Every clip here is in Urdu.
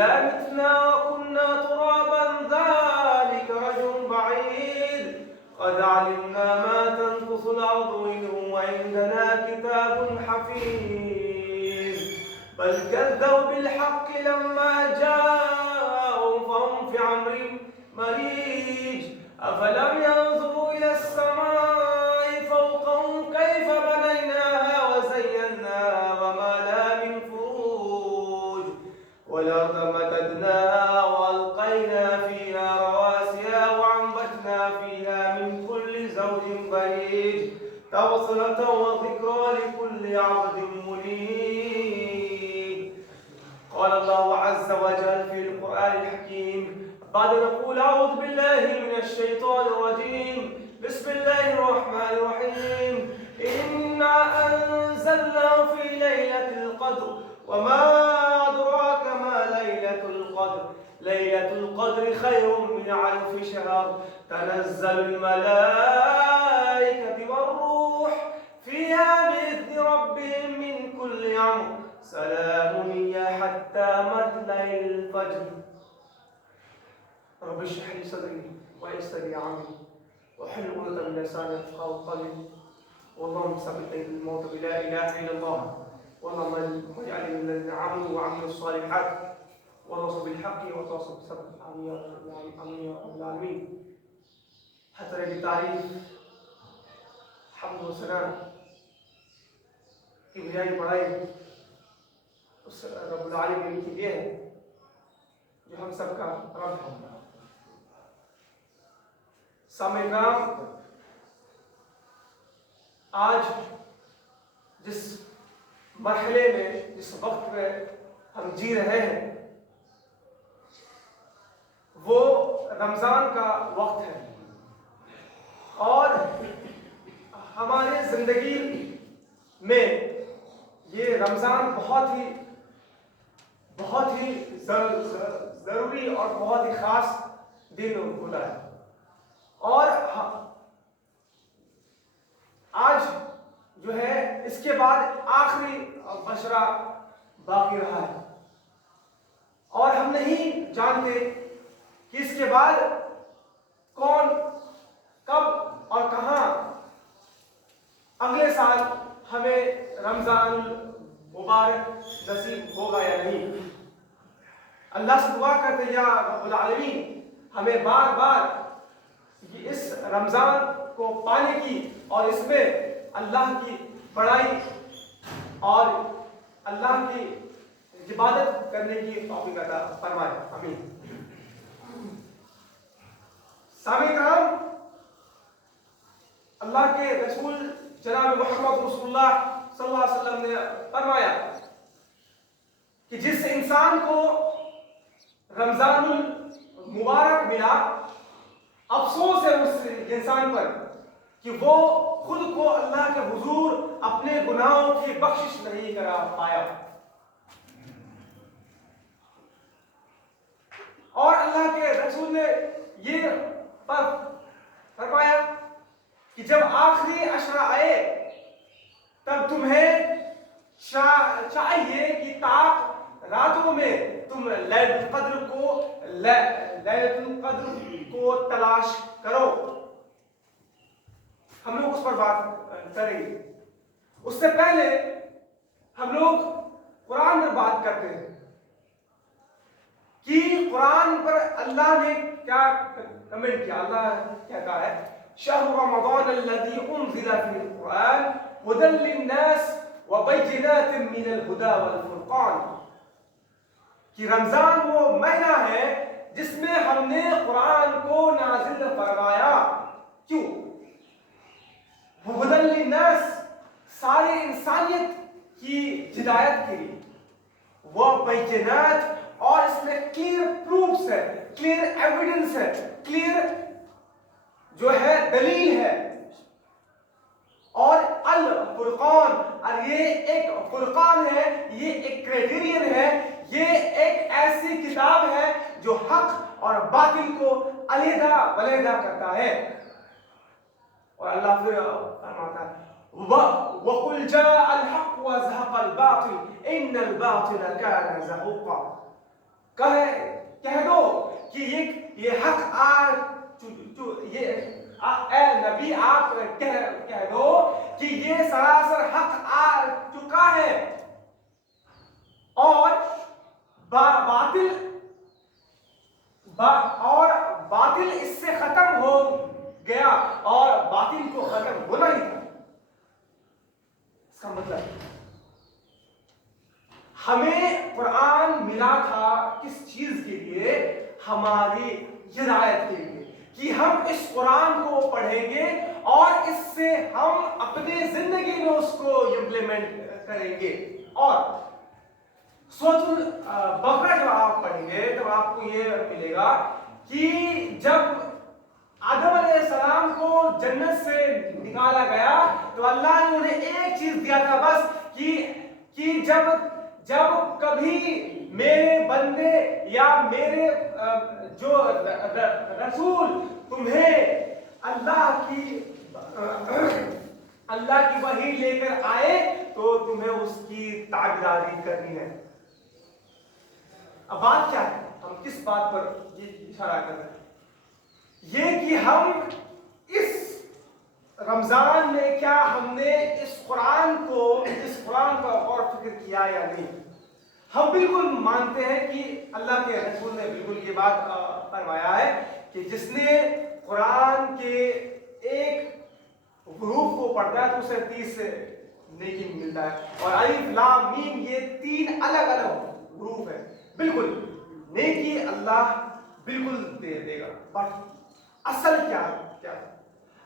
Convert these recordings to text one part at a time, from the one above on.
أَإِذَا مِتْنَا وَكُنَّا تُرَابًا ذَلِكَ رَجْعٌ بَعِيدٌ قَدْ عَلِمْنَا مَا تَنقُصُ الْأَرْضُ مِنْهُمْ وَعِندَنَا كِتَابٌ حَفِيظٌ بَلْ كَذَّبُوا بِالْحَقِّ لَمَّا جَاءَهُمْ فَهُمْ فِي أَمْرٍ مَرِيجٍ أَفَلَمْ يَنظُرُوا إِلَى السَّمَاءِ فَوْقَهُمْ كَيْفَ بَنَيْنَاهَا وَزَيَّنَّاهَا وَمَا لَهَا مِنْ فُرُوجٍ وَالْأَرْضَ مَدَدْنَاهَا وَأَلْقَيْنَا فِيهَا رَوَاسِيَ وَأَنبَتْنَا فِيهَا مِنْ كُلِّ زَوْجٍ بَهِيجٍ تَبْصِرَةً وَذِكْرَى لِكُلِّ عَبْدٍ مُنِيبٍ. قال الله عز وجل في القرآن الحكيم بعد نقول أعوذ بالله من الشيطان الرجيم بسم الله الرحمن الرحيم إنا أنزلناه في ليلة القدر وما أدراك ما ليلة القدر ليلة القدر خير من 1000 شهر تنزل الملائكة والروح فيها بإذن ربهم من كل أمر سلام هي حتى مطلع الفجر. رب اشرح لي صدري ويسر لي امري واحلل عقدة من لساني يفقهوا قولي اللهم ثبت الموت بلا اله الا الله اللهم اجعلني من الذين امنوا وعملوا الصالحات وتواصوا بالحق وتواصوا بالصبر. امين يا رب العالمين. حتى للتعريف حمد وسلام کبریائی بڑائی اس رب العالمین کے لیے ہے جو ہم سب کا رب ہے. سامعین کرام، آج جس مرحلے میں جس وقت میں ہم جی رہے ہیں وہ رمضان کا وقت ہے اور ہمارے زندگی میں یہ رمضان بہت ہی ضروری اور بہت ہی خاص دن ہوتا ہے. اور آج جو ہے اس کے بعد آخری بشرہ باقی رہا ہے اور ہم نہیں جانتے کہ اس کے بعد کون کب اور کہاں اگلے سال ہمیں رمضان المبارک نصیب ہوگا یا نہیں. اللہ سے دعا کرتے یا رب العالمین ہمیں بار بار اس رمضان کو پانے کی اور اس میں اللہ کی بڑائی اور اللہ کی عبادت کرنے کی توفیق عطا فرمائے. آمین. سامعین کرام، اللہ کے رسول جناب محمد رسول اللہ صلی اللہ علیہ وسلم نے فرمایا کہ جس انسان کو رمضان المبارک ملا افسوس ہے اس انسان پر کہ وہ خود کو اللہ کے حضور اپنے گناہوں کی بخشش نہیں کرا پایا. اور اللہ کے رسول نے یہ فرمایا کہ جب آخری عشرہ آئے تب تمہیں چاہیے کہ طاق راتوں میں تم لیلۃ القدر کو تلاش کرو. ہم لوگ اس پر بات کریں گے. اس سے پہلے ہم لوگ قرآن پر بات کرتے ہیں کہ قرآن پر اللہ نے کیا کمنٹ کیا. اللہ کیا کہا ہے شهر رمضان الذي أنزل فيه القرآن هدى للناس وبينات من الهدى والفرقان. کہ رمضان وہ مہینہ ہے جس میں ہم نے قرآن کو نازل فرمایا. کیوں؟ هدى للناس سارے انسانیت کی ہدایت کے لیے. وہ بینات اور اس میں کلیئر پروفس ہے، کلیئر ایویڈنس ہے، کلیئر جو ہے دلیل ہے. اور الفرقان، اور یہ ایک فرقان ہے، یہ ایک کرائٹیرین ہے، یہ ایک ایسی کتاب ہے جو حق اور باطل کو علیحدہ ولیحدہ کرتا ہے. اور اللہ پھر فرماتا ہے وَقُلْ جَاءَ الْحَقُّ وَزَهَقَ الْبَاطِلُ إِنَّ الْبَاطِلَ كَانَ زَهُوقًا. کہہ دو کہ یہ حق اے نبی آپ کہہ دو کہ یہ سراسر حق آ چکا ہے اور باطل اس سے ختم ہو گیا اور باطل کو ختم ہونا ہی تھا. اس کا مطلب ہمیں قرآن ملا تھا کس چیز کے لیے؟ ہماری ہدایت کے لیے، کہ ہم اس قرآن کو پڑھیں گے اور اس سے ہم اپنے زندگی میں اس کو امپلیمنٹ کریں گے. اور سورۃ البقرہ جب آپ پڑھیں گے تو آپ کو یہ ملے گا کہ جب آدم علیہ السلام کو جنت سے نکالا گیا تو اللہ نے انہیں ایک چیز دیا تھا بس، کہ جب کبھی میرے بندے یا میرے جو رسول تمہیں اللہ کی وحی لے کر آئے تو تمہیں اس کی تابعداری کرنی ہے. اب بات کیا ہے؟ ہم کس بات پر یہ اشارہ کر رہے ہیں؟ یہ کہ ہم اس رمضان میں کیا ہم نے اس قرآن کا غور فکر کیا یا نہیں؟ ہم بالکل مانتے ہیں کہ اللہ کے رسول نے بالکل یہ بات فرمایا ہے کہ جس نے قرآن کے ایک حروف کو پڑھتا ہے تو اسے 30 سے نیکی ملتا ہے. اور الف لام میم یہ 3 الگ الگ حروف ہیں. بالکل نیکی اللہ بالکل دے گا. بٹ اصل کیا ہے؟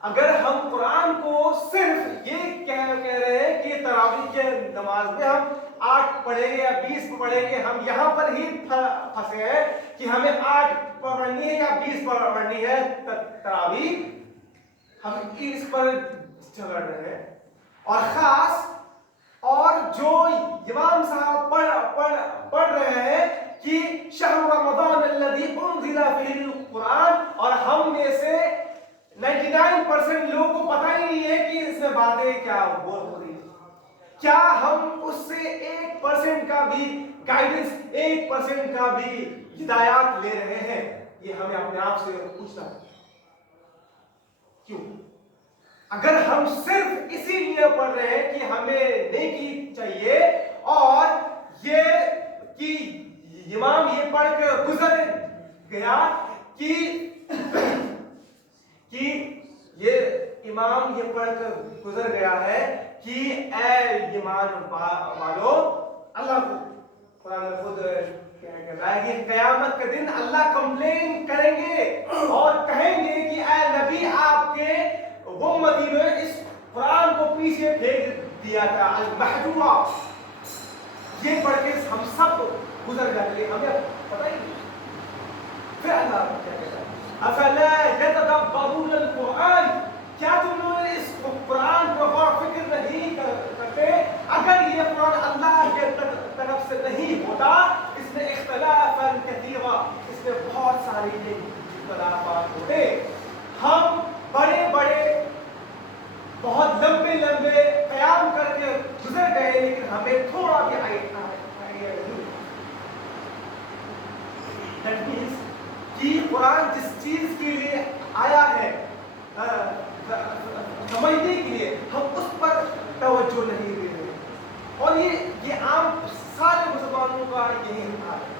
اگر ہم قرآن کو صرف یہ کہہ رہے ہیں کہ تراویح کے نماز میں ہم 8 پڑھیں گے یا 20 پڑھیں گے، ہم یہاں پر ہی پھنسے ہیں کہ ہمیں 8 پڑھنی ہے یا 20 پڑھنی ہے تراویح. ہم اس پر جھگڑ رہے ہیں. اور خاص اور جو امام صاحب پڑھ رہے ہیں کہ شہر رمضان الذی انزل فیہ القرآن، اور ہم میں سے 99% لوگوں کو پتہ ہی نہیں ہے کہ اس میں باتیں کیا ہو رہی ہیں. کیا ہم اس سے 1% کا بھی گائیڈنس، 1% کا بھی ہدایات لے رہے ہیں؟ یہ ہمیں اپنے آپ سے پوچھنا ہے. کیوں؟ اگر ہم صرف اسی لیے پڑھ رہے ہیں کہ ہمیں نیکی چاہیے اور یہ کہ امام یہ پڑھ کے گزر گیا کہ یہ امام یہ پڑھ کر گزر گیا ہے کہ اے ایمان والو، اللہ کو قرآن میں خود کہتا ہے کہ قیامت کے دن اللہ کمپلین کریں گے اور کہیں گے کہ اے نبی آپ کے امتی نے اس قرآن کو پیچھے پھینک دیا تھا، المحجورہ. یہ پڑھ کے ہم سب گزر جاتے ہیں، ہمیں پتہ ہی نہیں. پھر اللہ کیا کہتا ہے؟ افلا یتدبرون القرآن، کیا تم لوگ اس قرآن کو غور فکر نہیں کرتے؟ اگر یہ قرآن اللہ کے طرف سے نہیں ہوتا، اس میں اختلافا کثیرا، اس میں بہت ساری اختلافات ہوتے. ہم بڑے بہت لمبے قیام کر کے گزر گئے لیکن ہمیں تھوڑا بھی آئیڈیا نہیں. دیٹ مینس کہ قرآن جس چیز کے لیے آیا ہے سمجھنے کے لیے، ہم اس پر توجہ نہیں دے رہے. اور یہ عام سارے مسلمانوں کا یہی حال ہے.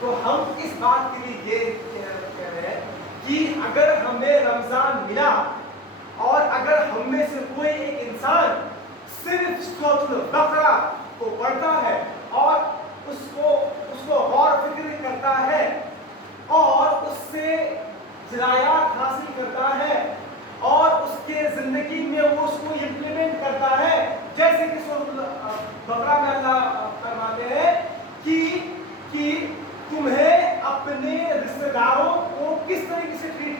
تو ہم اس بات کے لیے یہ کہہ رہے ہیں کہ اگر ہمیں رمضان ملا اور اگر ہم میں سے کوئی ایک انسان صرف سورۃ البقرہ کو پڑھتا ہے اور اس کو غور فکر کرتا ہے اور اس سے ہدایات حاصل کرتا ہے اور اس کے زندگی میں وہ اس کو امپلیمنٹ کرتا ہے، جیسے کہ سورۃ البقرہ میں اللہ فرماتے ہیں کہ تمہیں اپنے رشتہ داروں کو کس طریقے سے ٹریٹ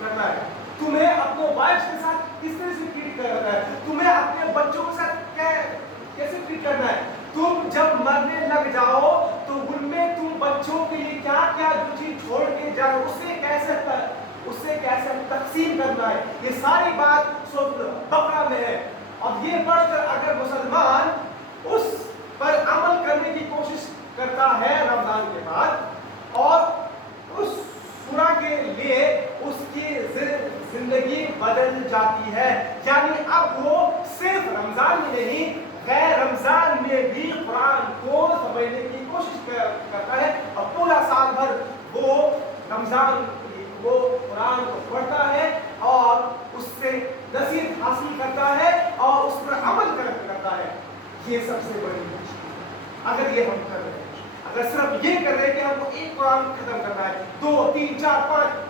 کرنا ہے، تمہیں اپنے وائف کے ساتھ کس طرح سے ٹریٹ کرنا ہے، تمہیں اپنے بچوں کے ساتھ کیسے ٹریٹ کرنا ہے. تم جب مرنے لگ جاؤ تو ان میں تم بچوں کے لیے کیا جو چیز چھوڑ کے جاؤ اسے کیسے تقسیم کرنا ہے. یہ ساری بات سورۃ البقرہ میں ہے. اب یہ پڑھ کر اگر مسلمان اس پر عمل کرنے کی کوشش کرتا ہے یہ بھی قرآن کو سمجھنے کی کوشش کرتا ہے اور پورا سال بھر وہ رمضان وہ قرآن کو پڑھتا ہے اور اس سے نصیحت حاصل کرتا ہے اور اس پر عمل کرتا ہے. یہ سب سے بڑی چیز ہے. اگر یہ ہم کر رہے ہیں, اگر صرف یہ کر رہے ہیں کہ ہم کو ایک قرآن ختم کرنا ہے, 2 3 4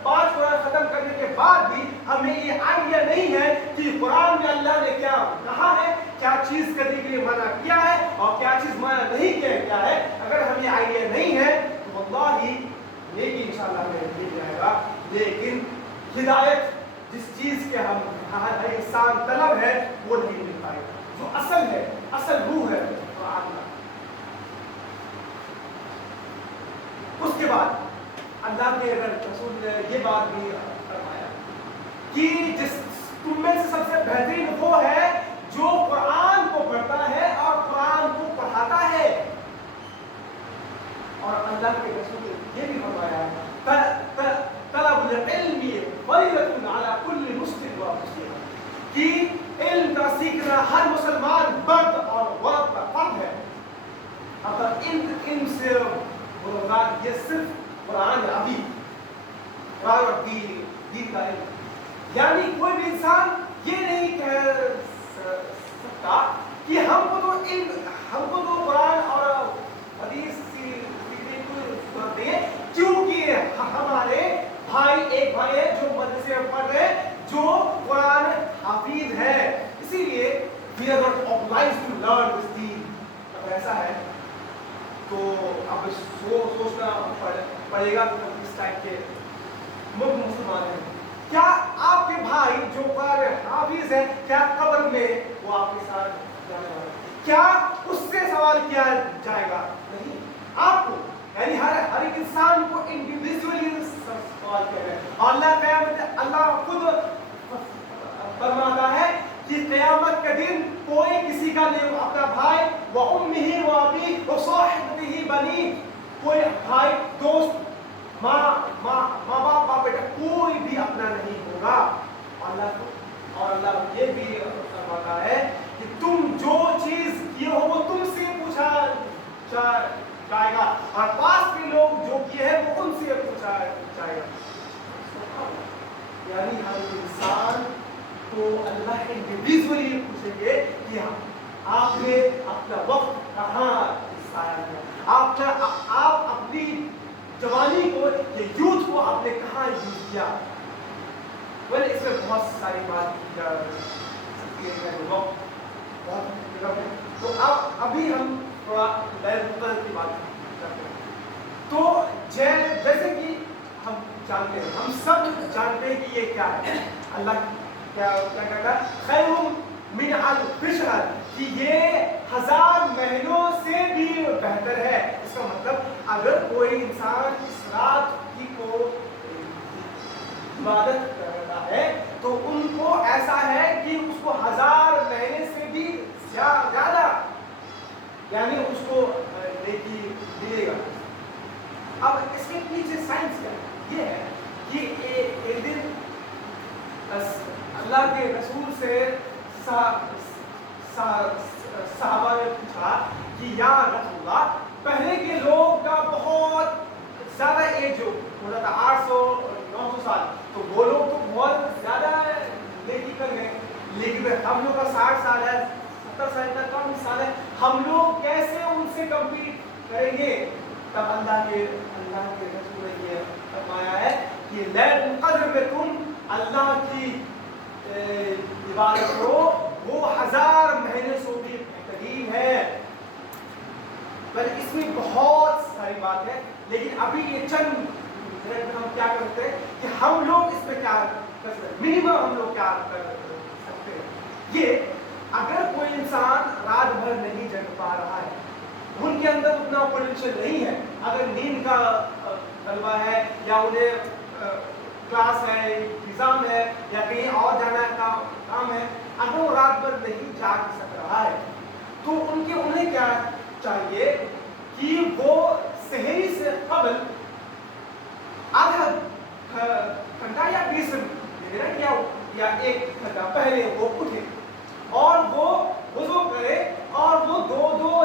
5 قرآن ختم کرنے کے بعد بھی ہمیں یہ آئیڈیا نہیں ہے کہ قرآن میں اللہ نے کیا کہا ہے, کیا چیز کرنے کے لیے منع کیا ہے اور کیا چیز منع نہیں کیا ہے. اگر ہمیں آئیڈیا نہیں ہے تو واللہ نیکی انشاءاللہ ہمیں مل جائے گا, لیکن ہدایت جس چیز کے ہم ہر انسان طلب ہے وہ نہیں مل پائے گا. جو اصل ہے, اصل روح ہے قرآن کا. اس کے بعد اللہ کے رسول نے یہ بات بھی فرمایا کہ جس تم میں سے سب سے بہترین وہ ہے جو قرآن کو پڑھتا ہے اور قرآن کو پڑھاتا ہے. اور اللہ کے رسول نے یہ بھی فرمایا طلب العلم فریضۃ علی کل مسلم و مسلمہ کہ علم کا سیکھنا ہر مسلمان مرد اور عورت کا فرض ہے. اگر علم سے یہ صرف قرآن عظیم قرآن اور دین کا علم, یعنی کوئی بھی انسان یہ نہیں کہہ سکتا کہ ہم کو تو قرآن اور حدیث سیکھنے کی ضرورت نہیں ہے کیونکہ ہمارے ایک بھائی ہے جو مدرسے میں پڑھ رہے ہیں جو قرآن حافظ ہے, اسی لیے we are not obliged to learn this deen. اگر ایسا ہے تو اب سوچنا پڑے گا کہ اس ٹائپ کے مسلمان ہیں. کیا آپ کے بھائی جو قرآن حافظ ہے کیا قبر میں وہ آپ کے ساتھ جانے والا ہے؟ کیا اس سے سوال کیا جائے گا؟ نہیں. آپ کو یعنی ہر ایک انسان کو انڈیویجولی سوال کیا جائے گا. اللہ قیامت اللہ خود فرماتا ہے کہ قیامت کے دن کوئی کسی کا نہیں, اپنا بھائی و امہ و ابی و صاحبتہ بنی, کوئی بھائی دوست ماں باپ بیٹا کوئی بھی اپنا نہیں ہوگا. اور اللہ یہ بھی فرماتا ہے کہ تم جو چیز کیے ہو وہ تم سے پوچھا جائے گا اور پاس کے لوگ جو کیے ہیں وہ ان سے پوچھا جائے گا. یعنی ہر انسان تو اللہ انڈیویجولی پوچھیں گے کہ آپ نے اپنا وقت کہاں ضائع کیا, آپ اپنی جوانی کو یا یوتھ کو آپ نے کہاں یوز کیا. اس میں بہت ساری بات سکتی ہے وقت بہت, تو ابھی ہم تھوڑا لیلۃ کی بات کرتے ہیں. تو جیسے کہ ہم جانتے ہیں, ہم سب جانتے ہیں کہ یہ کیا ہے. اللہ کیا کہتا ہے خیر من الف شہر, کہ یہ 1000 مہینوں سے بھی بہتر ہے. اس کا مطلب اگر کوئی انسان اس رات کی کو عبادت کرتا ہے تو ان کو ایسا ہے کہ اس کو 1000 مہینے سے بھی زیادہ یعنی اس کو نیکی ملے گا. اب اس کے پیچھے سائنس کیا ہے؟ یہ ہے کہ ایک دن اللہ کے رسول سے صحابہ نے پوچھا کہ یا رسول اللہ, پہلے کے لوگ کا بہت زیادہ ایج ہوتا تھا 800 900 سال, تو وہ لوگ تو بہت زیادہ نیکی کر گئے, لیکن ہم لوگ کا 60 سال ہے 70 سال کا کم سال ہے, ہم لوگ کیسے ان سے کمپیٹ کریں گے. تب اللہ کے رسول نے یہ فرمایا ہے کہ لیلۃ القدر میں تم اللہ کی عبادت کرو, وہ 1000 مہینے سے بھی بہترین ہے. بل اس میں بہت ساری بات ہے, لیکن ابھی یہ چند منٹ ہم کیا کرتے ہیں کہ ہم لوگ اس میں کیا کر سکتے ہیں, منیمم ہم لوگ کیا کر سکتے ہیں. یہ اگر کوئی انسان رات بھر نہیں جگ پا رہا ہے, ان کے اندر اتنا پوٹینشیل نہیں ہے, اگر نیند کا غلبہ ہے یا انہیں کلاس ہے, ایگزام ہے یا کہیں اور جانا کا کام ہے, اگر وہ رات بھر نہیں جاگ سک رہا ہے تو انہیں کیا چاہیے کہ وہ سحری سے قبل آدھا گھنٹہ یا 20 منٹ یا 1 گھنٹہ پہلے وہ اٹھے اور وہ وضو کرے اور وہ 2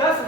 10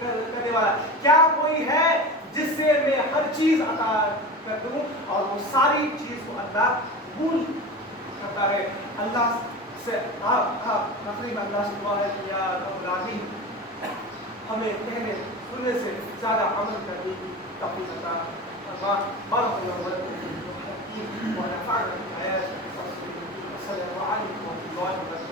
کرنے والا. کیا کوئی ہے جس سے میں ہر چیز عطا کر دوں اور وہ ساری چیز کو اللہ قبول کرتا ہے. اللہ سے آخری میں اللہ سے دعا ہے کہ یا رب العالمین ہمیں کہنے سننے سے زیادہ عمل کرنے کی توفیق عطا فرما. بارک اللہ لكم ونفعنا بالآيات والسلام عليكم ورحمة الله وبركاته.